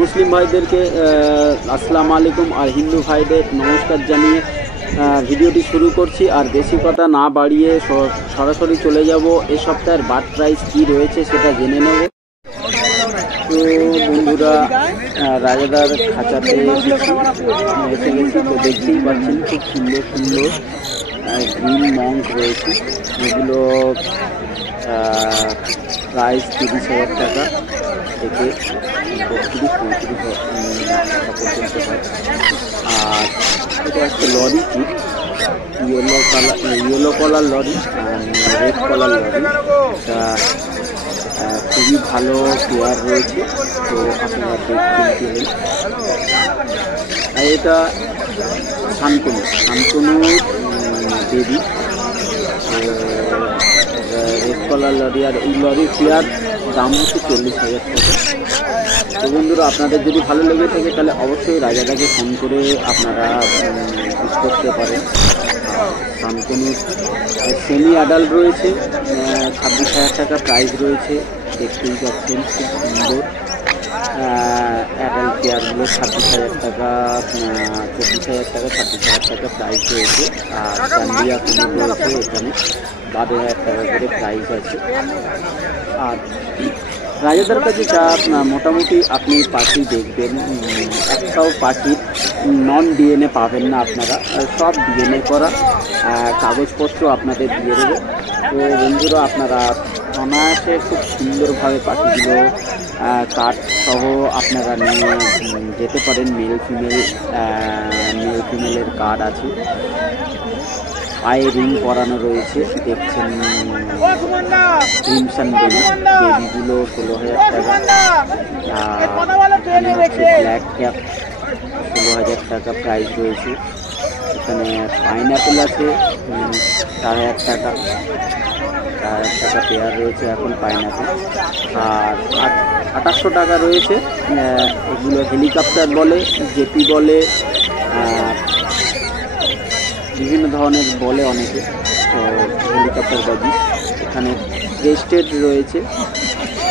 মুসলিম ভাইদেরকে আসসালামু আলাইকুম আর হিন্দু ভাইদের নমস্কার জানিয়ে ভিডিওটি শুরু করছি। আর বেশি কথা না বাড়িয়ে সরাসরি চলে যাব এ সপ্তাহের বাট প্রাইস কী রয়েছে সেটা জেনে নেব। তো বন্ধুরা, রাজাদার খাঁচাতে এসে গেছি। তো দেখতেই পাচ্ছেন খুব সুন্দর সুন্দর গ্রিন মঙ্ক রয়েছে, এগুলো প্রাইস 30,000 টাকা থেকে 32-35 পর্যন্ত হয়। আর এটা হচ্ছে লরি কিট, ইয়েলো কলার লরি, রেড কলার লরি। এটা খুবই ভালো পেয়ার রয়েছে, তো আপনারা দেখবেন। আর এটা শান্তনু বেবি, রেড কলার লরি। আর এই লরির পেয়ার দাম হচ্ছে 40,000 টাকা। তো বন্ধুরা, আপনাদের যদি ভালো লেগে থাকে তাহলে অবশ্যই রাজাদাকে ফোন করে আপনারা বুক করতে পারেন। শান্তনুর সেমি অ্যাডাল্ট রয়েছে, 26,000 টাকা প্রাইস রয়েছে। দেখতেই পাচ্ছেন খুব সুন্দর অ্যাডাল্ট পেয়ারগুলো 26,000 টাকা, 25,000 টাকা, 26,000 টাকা প্রাইস রয়েছে। আর চান্দিয়া কুমির রয়েছে, এখানে 12,000 টাকা করে প্রাইস আছে। আর রাজাদার কাছে যা মোটামুটি আপনি পাখি দেখবেন, একটাও পাখির নন ডিএনএ পাবেন না আপনারা, সব ডিএনএ করা কাগজপত্র আপনাদের দিয়ে দেবে। তো বন্ধুরা, আপনারা অনায়াসে খুব সুন্দরভাবে পাখিগুলো কার্ড সহ আপনারা নিয়ে যেতে পারেন। মেল ফিমেলের কার্ড আছে, পায়ে রিং পরানো রয়েছে। দেখছেন ক্রিমসন বেবিগুলো 16,000 টাকা। এখানে হচ্ছে ব্ল্যাক ক্যাপ 16,000 টাকা প্রাইস রয়েছে। এখানে পাইনঅ্যাপেল আছে 4,000 টাকা, 4,000 টাকা পেয়ার রয়েছে এখন পাইনঅ্যাপেল। আর 2800 টাকা রয়েছে। এগুলো হেলিকপ্টার বলে, জেপি বলে, বিভিন্ন ধরনের বলে অনেকে। তো হেলিকপ্টার বাজিস, এখানে ক্রেস্টেড রয়েছে,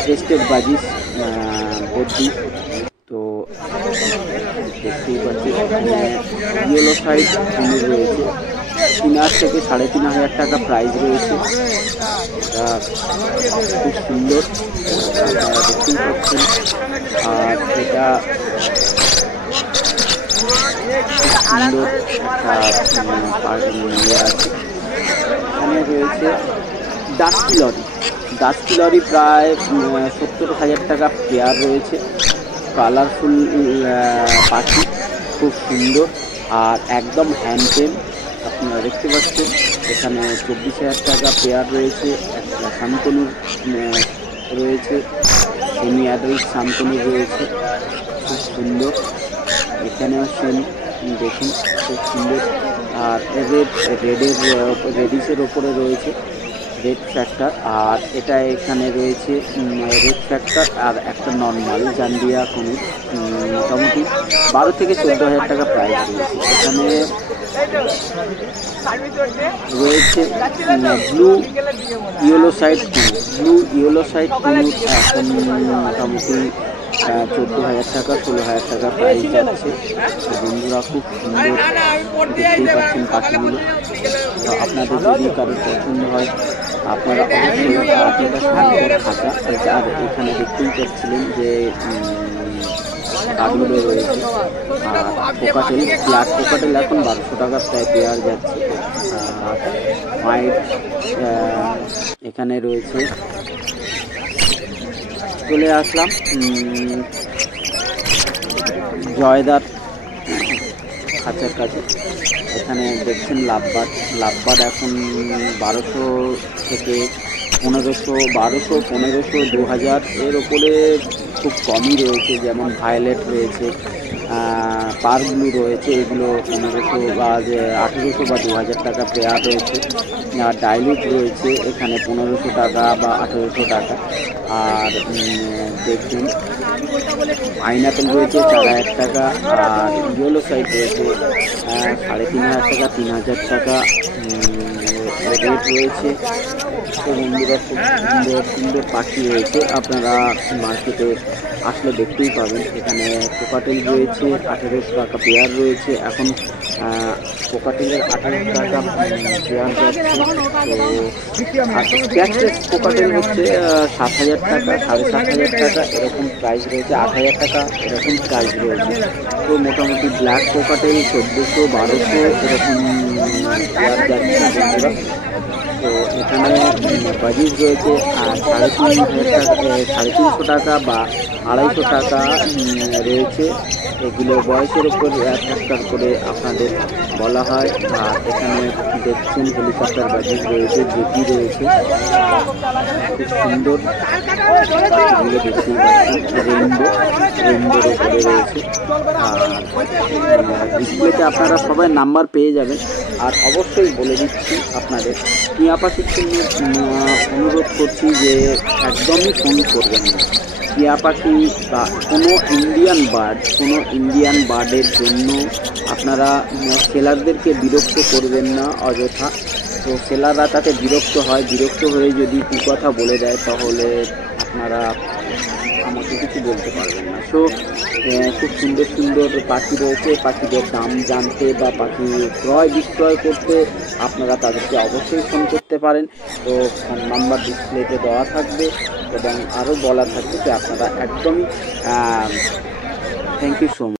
ক্রেস্টেড বাজিস বদ্যি। তো দেখতেই পাচ্ছি ইয়েলো সাইড কুমির রয়েছে, 3,000 থেকে 3,500 টাকা প্রাইস রয়েছে। এটা খুব সুন্দর, আপনারা দেখতেই পাচ্ছেন। আর এটা সুন্দর একটা ইয়ে আছে। এখানে রয়েছে ডাস্কি লরি, প্রায় 70,000 টাকা পেয়ার রয়েছে। কালারফুল পাখি, খুব সুন্দর আর একদম হ্যান্ডটেম, আপনারা দেখতে পাচ্ছেন। এখানে 24,000 টাকা পেয়ার রয়েছে। একটা শান্তনুর রয়েছে, সেমি অ্যাডাল্ট শান্তনুর রয়েছে, খুব সুন্দর। এখানেও সেম, দেখুন খুব সুন্দর। আর রেডিসের ওপরে রয়েছে রেড ফ্যাক্টর। আর এটা এখানে রয়েছে রেড ফ্যাক্টর আর একটা নর্মাল জান্ডিয়া কুমির, মোটামুটি 12 থেকে 14,000 টাকা প্রাইস রয়েছে। এখানে রয়েছে ব্লু ইয়েলো সাইড কুমির, এখন মোটামুটি 14,000 টাকা, 16,000 টাকা প্রাইস যাচ্ছে। তো বন্ধুরা, খুব সুন্দর দেখতেই পাচ্ছেন পাখিগুলো। তো আপনাদের যদি কারোর পছন্দ হয় আপনারা অবশ্যই এটা সুন্দর খাঁচা। আর এখানে দেখতেই পাচ্ছিলেন যে কাঠগুলো রয়েছে। আর কোকাটেল, ব্ল্যাক কোকাটেল এখন 1200 টাকা প্রায় পেয়ার যাচ্ছে। আর হোয়াইট এখানে রয়েছে। চলে আসলাম জয়দার খাঁচার কাছে। এখানে দেখছেন লাভবার্ড এখন 1200 থেকে 1500, 2000 এর ওপরে খুব কমই রয়েছে। যেমন ভায়োলেট রয়েছে, পারগুলো রয়েছে, এগুলো 1500 বা 1800 বা 2000 টাকা পেয়ার রয়েছে। আর ডাইলুট রয়েছে এখানে 1500 টাকা বা 1800 টাকা। আর দেখুন পাইনঅ্যাপেল রয়েছে 4,000 টাকা। আর ইয়েলো সাইড রয়েছে 3,500 টাকা, 3,000 টাকা। রেড রয়েছে তো বন্ধুরা খুব সুন্দর সুন্দর পাখি রয়েছে, আপনারা মার্কেটে আসলে দেখতেই পাবেন। এখানে কোকাটেল রয়েছে 1800 টাকা পেয়ার রয়েছে। এখন কোকাটেলের 1800 টাকা পেয়ার যাচ্ছে। তো আর স্প্যাকটেস কোকাটেল হচ্ছে 7000 টাকা, 7500 টাকা এরকম প্রাইস রয়েছে, 8000 টাকা এরকম প্রাইস রয়েছে। তো মোটামুটি ব্ল্যাক কোকাটেল 1400 1200 এরকম পেয়ার যাচ্ছে বন্ধুরা। তো এখানে বাজিজ রয়েছে 350 টাকা বা 250 টাকা রয়েছে। এগুলো বয়সের উপর ফ্যাক্টর করে আপনাদের বলা হয়। আর এখানে দেখছেন হেলিকপ্টার বাজিজ রয়েছে, জেপি রয়েছে, খুব সুন্দর, এগুলো দেখতেই পাচ্ছেন রেইনবোর উপরে রয়েছে। আর ডিসপ্লেতে আপনারা সবাই নাম্বার পেয়ে যাবেন। আর অবশ্যই বলে দিচ্ছি আপনাদের টিয়া পাখির জন্য অনুরোধ করছি যে একদমই ফোন করবেন না। টিয়া পাখি বা কোনো ইন্ডিয়ান বার্ডের জন্য আপনারা সেলারদেরকে বিরক্ত করবেন না অযথা। তো সেলাররা তাতে বিরক্ত হয়ে যদি কথা বলে দেয় তাহলে আপনারা আমাকে কিছু বলতে পারবেন না। সো খুব সুন্দর সুন্দর পাখি রয়েছে। পাখিদের দাম জানতে বা পাখি ক্রয় বিক্রয় করতে আপনারা তাদেরকে অবশ্যই ফোন করতে পারেন। তো ফোন নাম্বার ডিসপ্লেতে দেওয়া থাকবে এবং আরও বলা থাকবে যে আপনারা একদমই থ্যাংক ইউ সো মাচ।